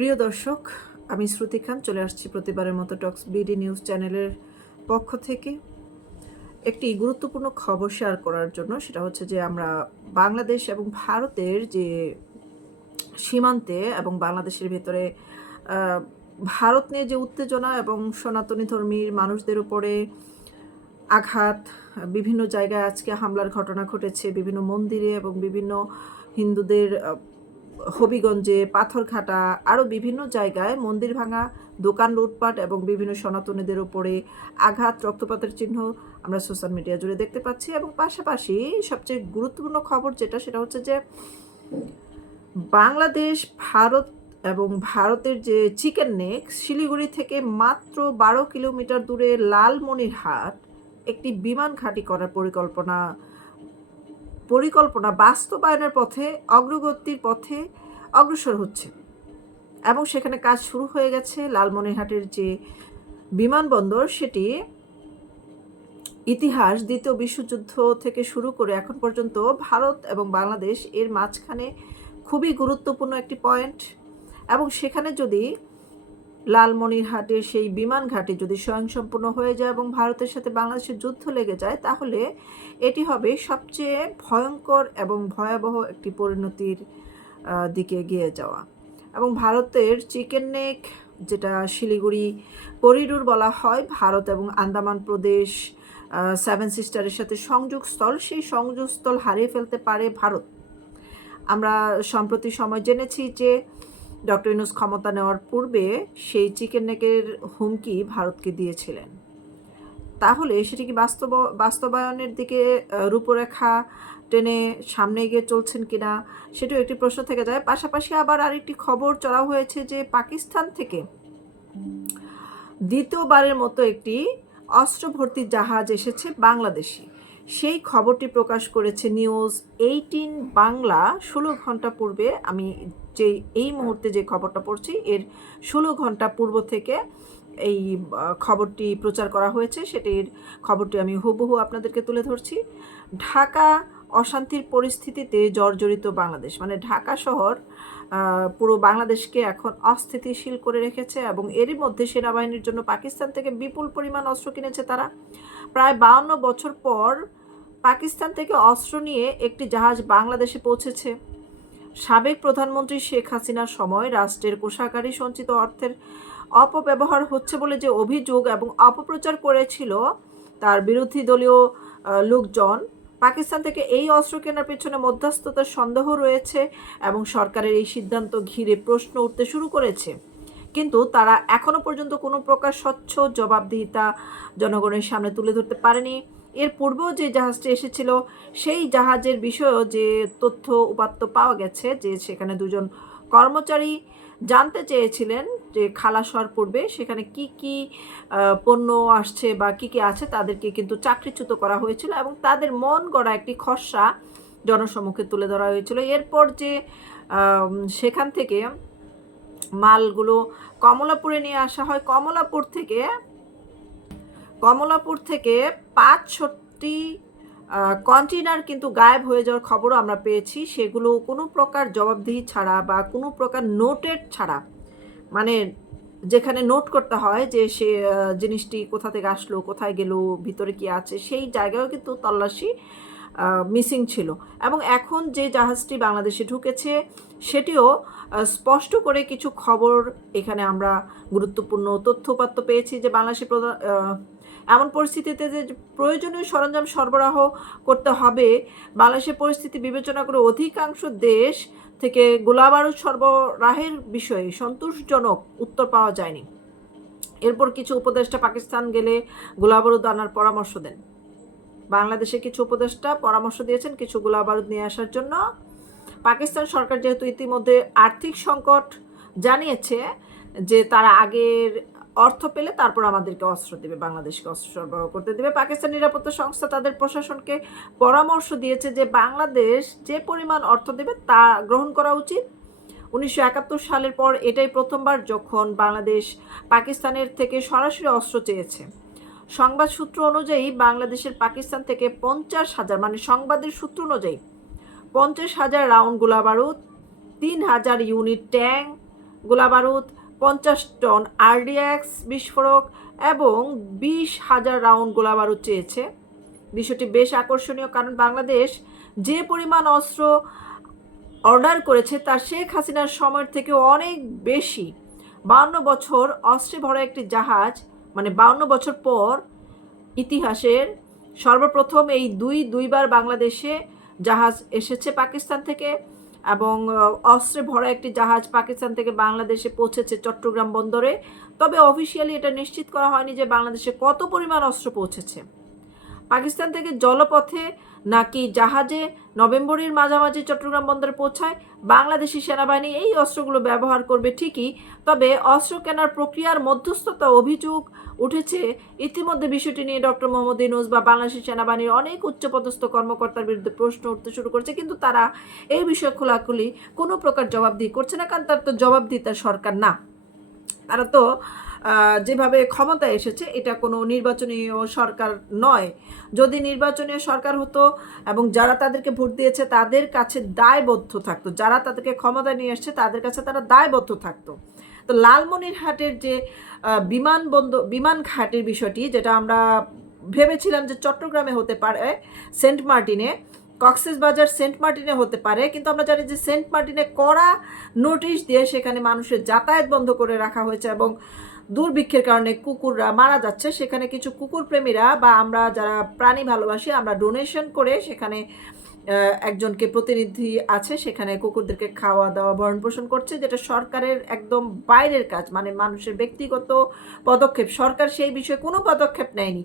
প্রিয় দর্শক, আমি শ্রুতি খান। চলে আসছি প্রতিবারের মতো টক্স বিডি নিউজ চ্যানেলের পক্ষ থেকে। একটি গুরুত্বপূর্ণ খবর শেয়ার করার জন্য সেটা হচ্ছে যে, আমরা বাংলাদেশ এবং ভারতের যে সীমান্তে এবং বাংলাদেশের ভেতরে ভারত নিয়ে যে উত্তেজনা এবং সনাতনী ধর্মীর মানুষদের উপরে আঘাত, বিভিন্ন জায়গায় আজকে হামলার ঘটনা ঘটেছে, বিভিন্ন মন্দিরে এবং বিভিন্ন হিন্দুদের হবিগঞ্জে পাথরঘাটা, আরও বিভিন্ন জায়গায় মন্দির ভাঙা, দোকান লুটপাট এবং বিভিন্ন সনাতনীদের উপরে আঘাত, রক্তপাতের চিহ্ন আমরা সোশ্যাল মিডিয়া জুড়ে দেখতে পাচ্ছি এবং পাশাপাশি সবচেয়ে গুরুত্বপূর্ণ খবর যেটা সেটা হচ্ছে যে বাংলাদেশ, ভারত এবং ভারতের যে চিকেন নেক, শিলিগুড়ি থেকে মাত্র বারো কিলোমিটার দূরে লালমনিরহাট একটি বিমান ঘাঁটি করার পরিকল্পনা পরিকল্পনা বাস্তবায়নের পথে, অগ্রগতির পথে অগ্রসর হচ্ছে। এবং সেখানে কাজ শুরু হয়ে গেছে লালমনিরহাটের যে বিমানবন্দর, সেটি ইতিহাস, দ্বিতীয় বিশ্বযুদ্ধ থেকে শুরু করে এখন পর্যন্ত ভারত এবং বাংলাদেশ এর মাঝখানে খুবই গুরুত্বপূর্ণ একটি পয়েন্ট। এবং সেখানে যদি লালমনিরহাটের সেই বিমান ঘাঁটি যদি স্বয়ংসম্পূর্ণ হয়ে যায় এবং ভারতের সাথে বাংলাদেশের যুদ্ধ লেগে যায়, তাহলে এটি হবে সবচেয়ে ভয়ঙ্কর এবং ভয়াবহ একটি পরিণতির দিকে এগিয়ে যাওয়া। এবং ভারতের চিকেন নেক, যেটা শিলিগুড়ি করিডোর বলা হয়, ভারত এবং আন্দামান প্রদেশ সেভেন সিস্টারের সাথে সংযোগস্থল, সেই সংযোগস্থল হারিয়ে ফেলতে পারে ভারত। আমরা সম্প্রতি সময় জেনেছি যে ডক্টর ইনুস ক্ষমতা নেওয়ার পূর্বে সেই চিকেন নেকের হুমকি ভারতকে দিয়েছিলেন। তাহলে সেটি কি বাস্তব, বাস্তবায়নের দিকে রূপরেখা টেনে সামনে এগিয়ে চলছেন কিনা সেটাও একটি প্রশ্ন থেকে যায়। পাশাপাশি আবার আরেকটি খবর চড়া হয়েছে যে পাকিস্তান থেকে দ্বিতীয়বারের মতো একটি অস্ত্র ভর্তি জাহাজ এসেছে বাংলাদেশে। সেই খবরটি প্রকাশ করেছে নিউজ এইটিন বাংলা। ষোলো ঘণ্টা পূর্বে আমি যে, এই মুহূর্তে যে খবরটা পড়ছি, এর ষোলো ঘণ্টা পূর্ব থেকে এই খবরটি প্রচার করা হয়েছে। সেটির খবরটি আমি হুবহু আপনাদেরকে তুলে ধরছি। ঢাকা অশান্তির পরিস্থিতিতে জর্জরিত বাংলাদেশ। মানে ঢাকা শহর পুরো বাংলাদেশকে এখন অস্থিতিশীল করে রেখেছে এবং এরই মধ্যে সেনাবাহিনীর জন্য পাকিস্তান থেকে বিপুল পরিমাণ অস্ত্র কিনেছে তারা। প্রায় বাউন্ন বছর পর পাকিস্তান থেকে অস্ত্র নিয়ে একটি জাহাজ বাংলাদেশে পৌঁছেছে। সাবেক প্রধানমন্ত্রী শেখ হাসিনার সময় রাষ্ট্রের কোষাগারে সঞ্চিত অর্থের অপব্যবহার হচ্ছে বলে যে অভিযোগ এবং অপপ্রচার করেছিল তার বিরোধী দলীয় লোকজন। পাকিস্তান থেকে এই অস্ত্র কেনার পেছনে মধ্যস্থতার সন্দেহ রয়েছে এবং সরকারের এই সিদ্ধান্ত ঘিরে প্রশ্ন উঠতে শুরু করেছে। কিন্তু তারা এখনও পর্যন্ত কোনো প্রকার স্বচ্ছ জবাবদিহিতা জনগণের সামনে তুলে ধরতে পারেনি। এর পূর্বেও যে জাহাজটি এসেছিল, সেই জাহাজের বিষয়েও যে তথ্য উপাত্ত পাওয়া গেছে যে সেখানে দুজন কর্মচারী জানতে চেয়েছিলেন যে খালাস হওয়ার পূর্বে সেখানে কি কি পণ্য আসছে বা কি কি আছে তাদেরকে কিন্তু চাকরিচ্যুত করা হয়েছিল এবং তাদের মন গড়া একটি খসড়া জনসম্মুখে তুলে ধরা হয়েছিল। এরপর যে সেখান থেকে মালগুলো কমলাপুরে নিয়ে আসা হয়। কমলাপুর থেকে কমলাপুর থেকে পাঁচষট্টি কন্টেনার কিন্তু গায়েব হয়ে যাওয়ার খবরও আমরা পেয়েছি। সেগুলো কোনো প্রকার জবাবদিহি ছাড়া বা কোনো প্রকার নোটেড ছাড়া মানে যেখানে নোট করতে হয় যে সে জিনিসটি কোথা থেকে আসলো, কোথায় গেল, ভিতরে কি আছে, সেই জায়গায়ও কিন্তু তল্লাশি মিসিং ছিল। এবং এখন যে জাহাজটি বাংলাদেশে ঢুকেছে, সেটিও স্পষ্ট করে কিছু খবর এখানে আমরা গুরুত্বপূর্ণ তথ্যপাত্য পেয়েছি যে বাংলাদেশে প্রধান এমন পরিস্থিতিতে যে প্রয়োজনীয় সরঞ্জাম সরবরাহ করতে হবে, বাংলাদেশের পরিস্থিতি বিবেচনা করে অধিকাংশ দেশ থেকে গোলাবারুদ সরবরাহের বিষয়ে সন্তোষজনক উত্তর পাওয়া যায়নি। এরপর কিছু উপদেষ্টা পাকিস্তান গেলে গোলাবারুদ আনার পরামর্শ দেন। বাংলাদেশে কিছু উপদেষ্টা পরামর্শ দিয়েছেন কিছু গোলাবারুদ নিয়ে আসার জন্য। পাকিস্তান সরকার যেহেতু ইতিমধ্যে আর্থিক সংকট জানিয়েছে যে তারা আগের অর্থ পেলে তারপর আমাদেরকে অস্ত্র দেবে, বাংলাদেশকে অস্ত্র সরবরাহ করতে দেবে। পাকিস্তান নিরাপত্তা সংস্থা তাদের প্রশাসনকে পরামর্শ দিয়েছে যে বাংলাদেশ যে পরিমাণ অর্থ দেবে তা গ্রহণ করা উচিত। উনিশশো একাত্তর সালের পর এটাই প্রথমবার যখন বাংলাদেশ পাকিস্তানের থেকে সরাসরি অস্ত্র চেয়েছে। সংবাদ সূত্র অনুযায়ী বাংলাদেশের পাকিস্তান থেকে পঞ্চাশ হাজার মানে সংবাদের সূত্র অনুযায়ী পঞ্চাশ হাজার রাউন্ড গোলাবারুদ, তিন হাজার ইউনিট ট্যাঙ্ক গোলাবারুদ, পঞ্চাশ টন আরডিএক্স বিস্ফোরক এবং বিশ হাজার রাউন্ড গোলাবারুদ চেয়েছে। বিষয়টি বেশ আকর্ষণীয় কারণ বাংলাদেশ যে পরিমাণ অস্ত্র অর্ডার করেছে তা শেখ হাসিনার সময়ের থেকে অনেক বেশি। বান্ন বছর অস্ত্রে ভরা একটি জাহাজ মানে বাউন্ন বছর পর ইতিহাসের সর্বপ্রথম এই দুই দুইবার বাংলাদেশে জাহাজ এসেছে পাকিস্তান থেকে এবং অস্ত্রে ভরা একটি জাহাজ পাকিস্তান থেকে বাংলাদেশে পৌঁছেছে চট্টগ্রাম বন্দরে। তবে অফিসিয়ালি এটা নিশ্চিত করা হয়নি যে বাংলাদেশে কত পরিমাণ অস্ত্র পৌঁছেছে। পাকিস্তান থেকে জলপথে নাকি জাহাজে নভেম্বরের মাঝামাঝি চট্টগ্রাম বন্দরে পৌঁছায় বাংলাদেশি সেনাবাহিনী। এই অস্ত্রগুলো ব্যবহার করবে ঠিকই, তবে অস্ত্র কেনার প্রক্রিয়ার মধ্যস্থতা অভিযোগ উঠেছে। ইতিমধ্যে বিষয়টি নিয়ে ডক্টর মোহাম্মদ ইউনুস বা বাংলাদেশের সেনাবাহিনীর অনেক উচ্চপদস্থ কর্মকর্তার বিরুদ্ধে প্রশ্ন উঠতে শুরু করেছে, কিন্তু তারা এই বিষয়ে খোলাখুলি কোনো প্রকার জবাবদিহি করছে না, কারণ তার তো জবাবদিহিতার সরকার না। তারা তো যেভাবে ক্ষমতা এসেছে, এটা কোনো নির্বাচনীয় সরকার নয়। যদি নির্বাচনীয় সরকার হতো এবং যারা তাদেরকে ভোট দিয়েছে, তাদের কাছে দায়বদ্ধ থাকতো। যারা তাদেরকে ক্ষমতা নিয়ে এসছে, তাদের কাছে তারা দায়বদ্ধ থাকতো। তো লালমনিরহাটের যে বিমানবন্দর, বিমান ঘাটের বিষয়টি, যেটা আমরা ভেবেছিলাম যে চট্টগ্রামে হতে পারে, সেন্ট মার্টিনে, কক্সেস বাজার সেন্ট মার্টিনে হতে পারে, কিন্তু আমরা জানি যে সেন্ট মার্টিনে কড়া নোটিশ দিয়ে সেখানে মানুষের যাতায়াত বন্ধ করে রাখা হয়েছে এবং দুর্ভিক্ষের কারণে কুকুররা মারা যাচ্ছে। সেখানে কিছু কুকুর প্রেমীরা বা আমরা যারা প্রাণী ভালোবাসি, আমরা ডোনেশন করে সেখানে একজনকে প্রতিনিধি আছে। সেখানে কুকুরদেরকে খাওয়া দাওয়া, ভরণ পোষণ করছে, যেটা সরকারের একদম বাইরের কাজ মানে মানুষের ব্যক্তিগত পদক্ষেপ। সরকার সেই বিষয়ে কোনো পদক্ষেপ নেয়নি।